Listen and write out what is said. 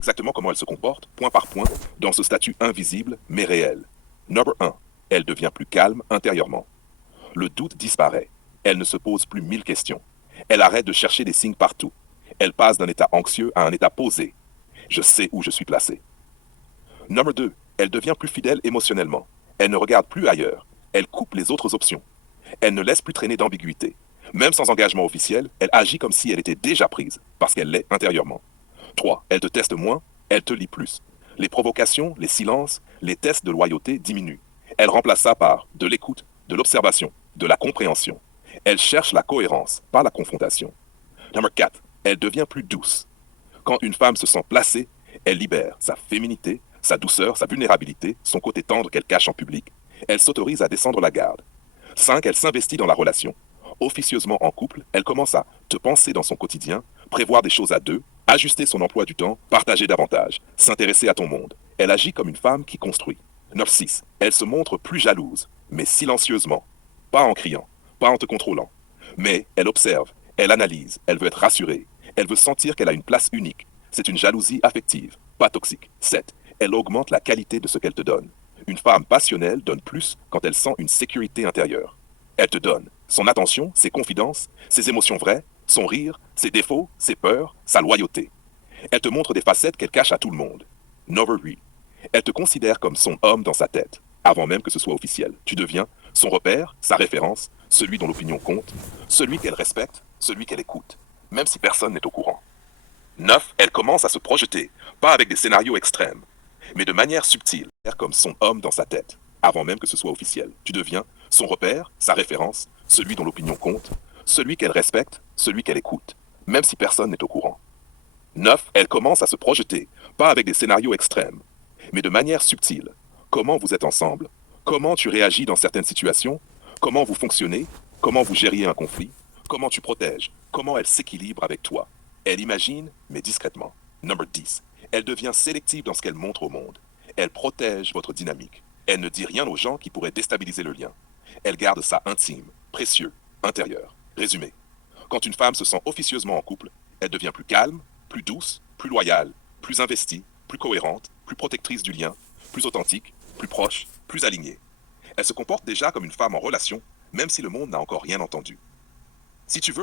Exactement comment elle se comporte, point par point, dans ce statut invisible mais réel. Number 1. Elle devient plus calme intérieurement. Le doute disparaît. Elle ne se pose plus 1000 questions. Elle arrête de chercher des signes partout. Elle passe d'un état anxieux à un état posé. Je sais où je suis placé. Number 2. Elle devient plus fidèle émotionnellement. Elle ne regarde plus ailleurs. Elle coupe les autres options. Elle ne laisse plus traîner d'ambiguïté. Même sans engagement officiel, elle agit comme si elle était déjà prise, parce qu'elle l'est intérieurement. 3. Elle te teste moins, elle te lit plus. Les provocations, les silences, les tests de loyauté diminuent. Elle remplace ça par de l'écoute, de l'observation, de la compréhension. Elle cherche la cohérence, pas la confrontation. Number 4. Elle devient plus douce. Quand une femme se sent placée, elle libère sa féminité, sa douceur, sa vulnérabilité, son côté tendre qu'elle cache en public. Elle s'autorise à descendre la garde. 5. Elle s'investit dans la relation. Officieusement en couple, elle commence à te penser dans son quotidien, prévoir des choses à deux, ajuster son emploi du temps, partager davantage, s'intéresser à ton monde. Elle agit comme une femme qui construit. 9-6. Elle se montre plus jalouse, mais silencieusement. Pas en criant, pas en te contrôlant. Mais elle observe, elle analyse, elle veut être rassurée. Elle veut sentir qu'elle a une place unique. C'est une jalousie affective, pas toxique. 7. Elle augmente la qualité de ce qu'elle te donne. Une femme passionnelle donne plus quand elle sent une sécurité intérieure. Elle te donne son attention, ses confidences, ses émotions vraies, son rire, ses défauts, ses peurs, sa loyauté. Elle te montre des facettes qu'elle cache à tout le monde. Never real. Elle te considère comme son homme dans sa tête, avant même que ce soit officiel. Tu deviens son repère, sa référence, celui dont l'opinion compte, celui qu'elle respecte, celui qu'elle écoute, même si personne n'est au courant. 9. Elle commence à se projeter, pas avec des scénarios extrêmes, mais de manière subtile, comme son homme dans sa tête, avant même que ce soit officiel. Tu deviens son repère, sa référence, celui dont l'opinion compte, celui qu'elle respecte, celui qu'elle écoute, même si personne n'est au courant. 9. Elle commence à se projeter, pas avec des scénarios extrêmes, mais de manière subtile. Comment vous êtes ensemble? Comment tu réagis dans certaines situations? Comment vous fonctionnez? Comment vous gériez un conflit? Comment tu protèges? Comment elle s'équilibre avec toi? Elle imagine, mais discrètement. Number 10. Elle devient sélective dans ce qu'elle montre au monde. Elle protège votre dynamique. Elle ne dit rien aux gens qui pourraient déstabiliser le lien. Elle garde ça intime, précieux, intérieur. Résumé. Quand une femme se sent officieusement en couple, elle devient plus calme, plus douce, plus loyale, plus investie, plus cohérente, plus protectrice du lien, plus authentique, plus proche, plus alignée. Elle se comporte déjà comme une femme en relation, même si le monde n'a encore rien entendu. Si tu veux